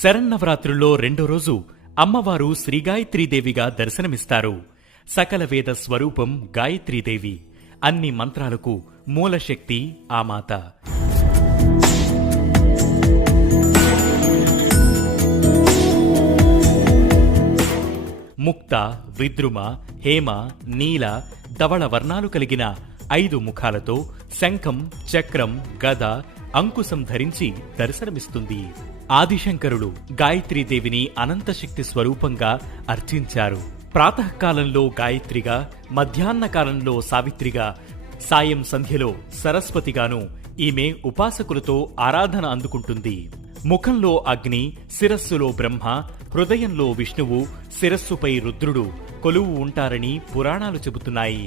శరన్నవరాత్రుల్లో రెండో రోజు అమ్మవారు శ్రీగాయత్రీదేవిగా దర్శనమిస్తారు. సకల వేద స్వరూపం గాయత్రీదేవి. అన్ని మంత్రాలకు మూలశక్తి ఆ మాత. ముక్త, విద్రుమ, హేమ, నీల, ధవళ వర్ణాలు కలిగిన 5 ముఖాలతో శంఖం, చక్రం, గద, అంకుశం ధరించి దర్శనమిస్తుంది. ఆదిశంకరుడు గాయత్రీదేవిని అనంతశక్తి స్వరూపంగా అర్చించారు. ప్రాతకాలంలో గాయత్రిగా, మధ్యాహ్న కాలంలో సావిత్రిగా, సాయం సంధ్యలో సరస్వతిగాను ఈమె ఉపాసకులతో ఆరాధన అందుకుంటుంది. ముఖంలో అగ్ని, శిరస్సులో బ్రహ్మ, హృదయంలో విష్ణువు, శిరస్సుపై రుద్రుడు కొలువు ఉంటారని పురాణాలు చెబుతున్నాయి.